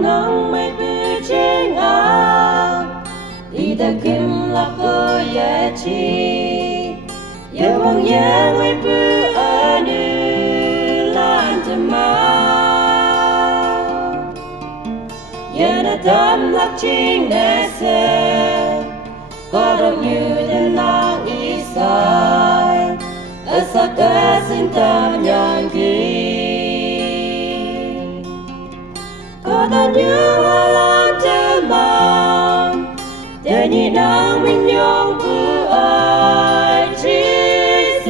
nhung nắng mây bư trên áo đi ta kim lạc cơ ye chi ye mong ye mây bư ở như lan thầm ye đã đâm lạc chính nè se có đâu như đêm nắng ý sai ở xa cái xin tâm nhận kỳ có ta như hoa lan trên màn để nhìn nắng mình nhung của ai Jesus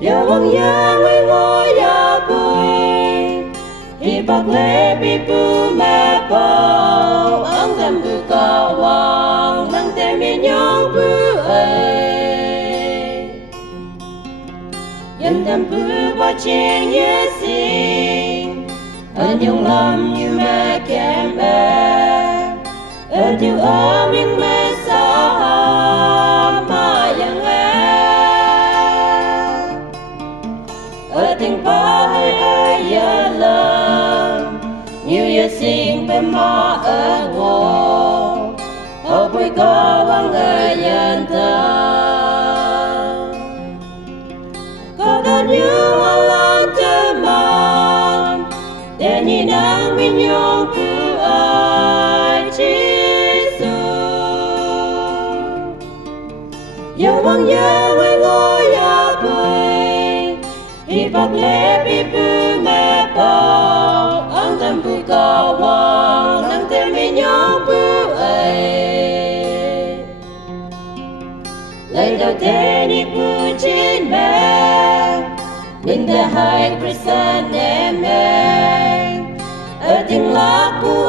giờ mong nhớ với ngôi nhà vui hi bạc lệ bị bưu mẹ bao ăn thầm bưu cao hoàng mang tên mình nhung bưu ấy dân thầm bưu ba trên nhé xin anh nhung lắm như mẹ kém em ở điều ở miền mẹ xa mà yang em ở tình ba hay ai giờ lầm như giờ xin bên mà ở ngô ở quê có vắng người dân tâm có ta như hoa lan trên màn để nhìn nắng mình nhung của ai Jesus giờ mong nhớ với ngôi nhà vui hi bạc lệ bị bưu mẹ bao ăn thầm bưu cao hoàng nắng tên mình nhung bưu ấy lấy đầu thế đi bưu trên mẹ mình đã hai Christian em ở tình lạc của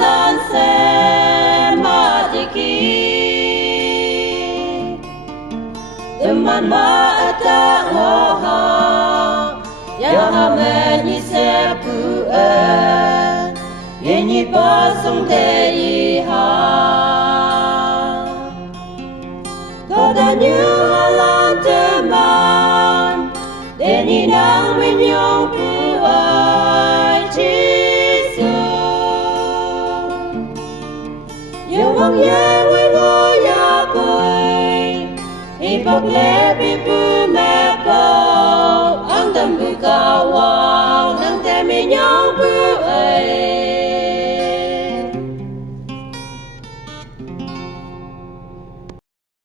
lan xe mà thì khi teman ma ta ngô ha ya ha me ni se ku ye ni pa song te yi ha có ta như hoa lan trên màn để nhìn nắng mình nhung của ai Jesus yêu mong nhớ với ngôi nhà vui hi bạc lệ bị bưu mẹ bao ăn thầm bưu cao hoàng nắng tên mình nhung bưu ấy